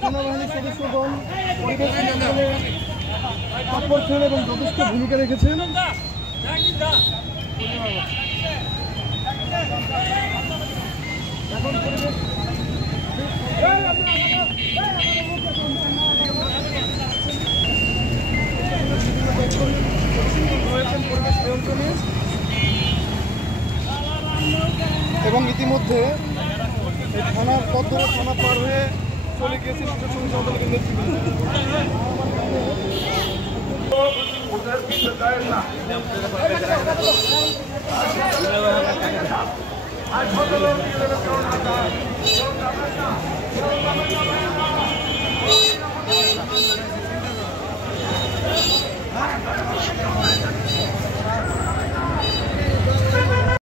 সেনাবাহিনীর সদস্যগণ পরিবেশ নিয়ন্ত্রণে তৎপর ছিলেন এবং যথেষ্ট ভূমিকা রেখেছেন। এখন পরিবেশ রয়েছেন পরিবেশ নিয়ন্ত্রণে এবং ইতিমধ্যে এই থানার পথ ধরে থানা পার হয়ে চলে গিয়েছেন সংসদ আদালতের নেতৃবৃন্দ।